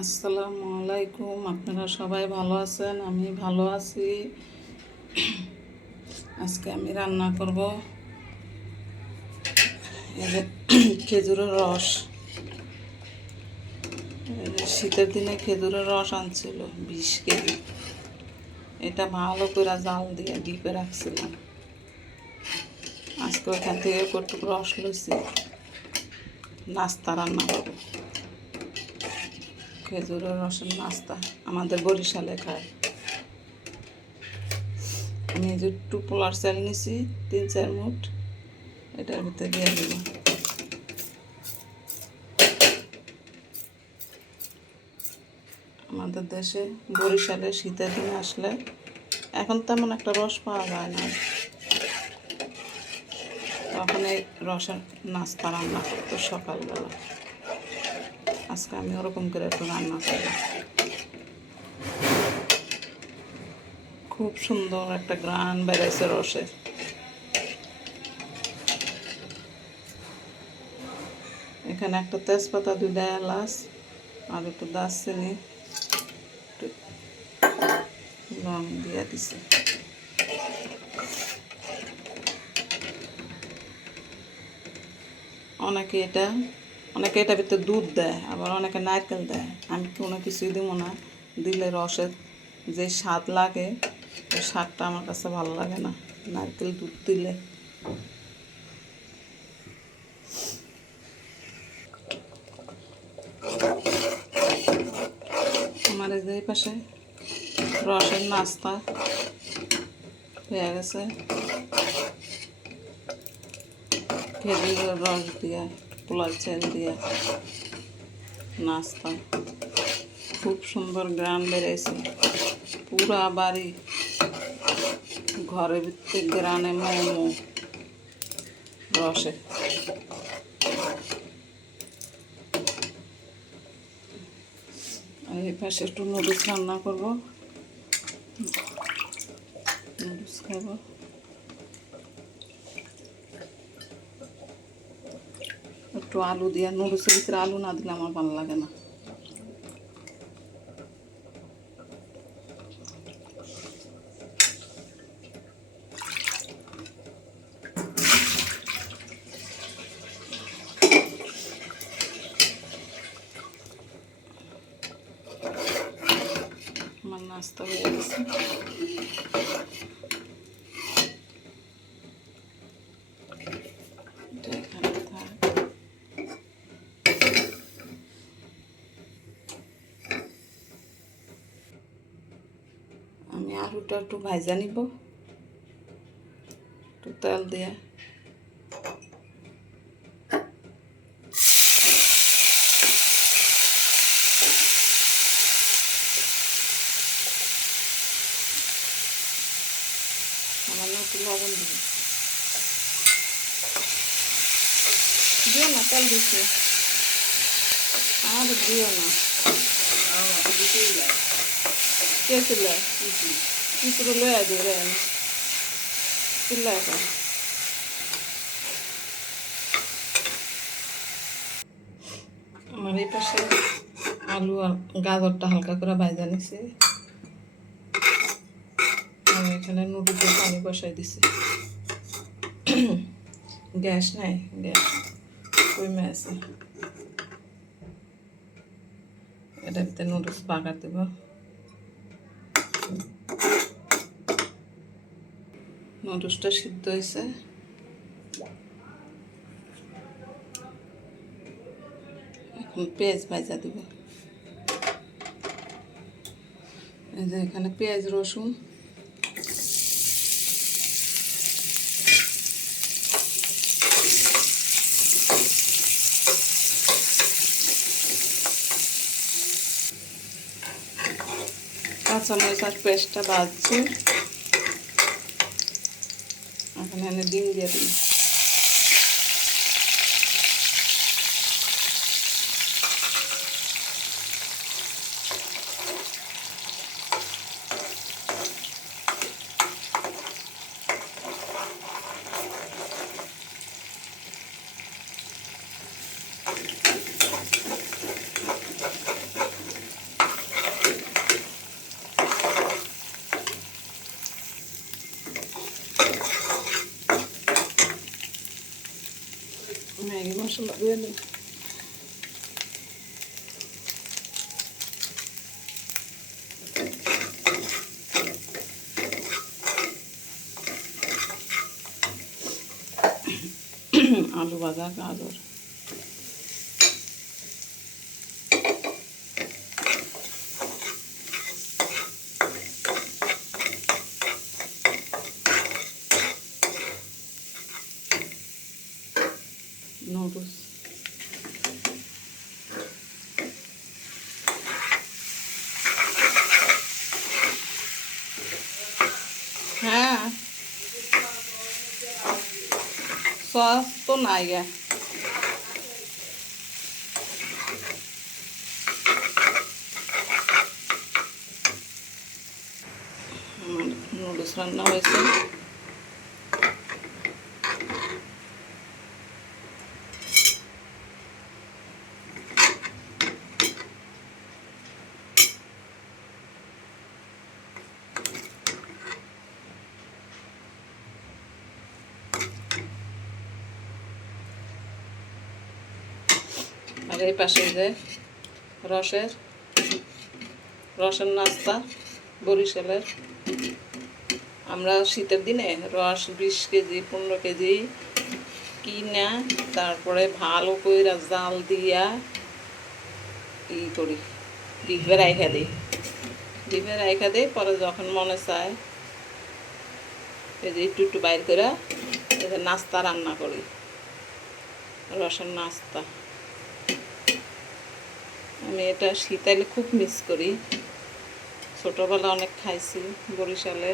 আসসালামু আলাইকুম। আপনারা সবাই ভালো আছেন? আমি ভালো আছি। আজকে আমি রান্না করব এই যে খেজুরের রস। শীতের দিনে খেজুরের রস আনছিল 20 কেজি। এটা ভালো করে জাল দিয়ে ডিপে রাখছিলাম। আজকে ওইখান থেকে কটুক রস লইছি, নাস্তা রান্না করব। খেজুরের রসের নাস্তা আমাদের বরিশালে খায়। আমি এই যে একটু পোলার চাল নিছি 3-4 মুঠ, এটার ভিতরে দিয়ে দেব। আমাদের দেশে বরিশালে শীতের দিনে আসলে এখন তেমন একটা রস পাওয়া যায় না, তখন এই রসের নাস্তা রান্না করতো সকালবেলা। আজকে আমি ওরকম করে একটু রান্না করি। খুব সুন্দর একটা গ্রান বেড়াইছে রসের। এখানে একটা তেজপাতা, 2টা এলাচ আর একটু দারচিনি, একটু লং দিয়ে দিছে। অনেকে এটা ভিতরে দুধ দেয়, আবার অনেকে নারকেল দেয়। আমি কোনো কিছুই দিব না, দিলে রসের যে স্বাদ লাগে ওই স্বাদটা আমার কাছে ভালো লাগে না নারকেল দুধ দিলে। আমার এই পাশে রসের নাস্তা হয়ে গেছে। খেজুরের রস দিয়ে, পোলার চাল দিয়ে নাস্তা খুব সুন্দর গ্রান বেড়েছে। পুরা বাড়ি ঘরের ভিতরে গ্রানে মোমো রসে। এই পাশে একটু নুডলস রান্না করবো, নুডলস খাবো। একটু আলু দিয়ে, নুডলসের ভিতরে আলু না দিলে আমার ভালো লাগে না। আমার নাস্তা হয়ে গেছে। আমি আলুটা একটু ভাজা নিব, একটু তেল দিয়ে। সামান্য একটু লবণ দিব, দিও না, তেল দিচ্ছি আর দিও না। কে চিল্লায়? কি করে লয়া দিও রে, চিল্লায় কেন? আমার এই পাশে আলু আর গাজরটা হালকা করে ভাজা নিছি। আমি এখানে নুডলসে পানি বসাই দিছি। গ্যাস নাই, গ্যাস কমে আছে। এটার ভিতরে নুডলস পাকা দেব। নুডলসটা সিদ্ধ হয়েছে। এখন পেঁয়াজ ভাজা দেব। এই যে এখানে পেঁয়াজ, রসুন, কাঁচামরিচ আর পেস্টটা ভাজছি। এখানে ডিম দিয়ে দিই। মশলা ধুয়ে নিই। আলু ভাজা, গাজর, নুডলস, হ্যাঁ সস তো নাই গে। নুডলস রান্না হয়েছে। আর এই পাশে যে রসের রসের নাস্তা বরিশালের। আমরা শীতের দিনে রস 20 কেজি 15 কেজি কিনা, তারপরে ভালো করে জাল দিয়া করি, ডিপে রাইখা দিই। ডিপে রাইখা দিই, পরে যখন মনে চায় এই যে একটু একটু বাইর করে এই যে নাস্তা রান্না করি, রসের নাস্তা। আমি এটা শীতালে খুব মিস করি। ছোটোবেলা অনেক খাইছি বরিশালে।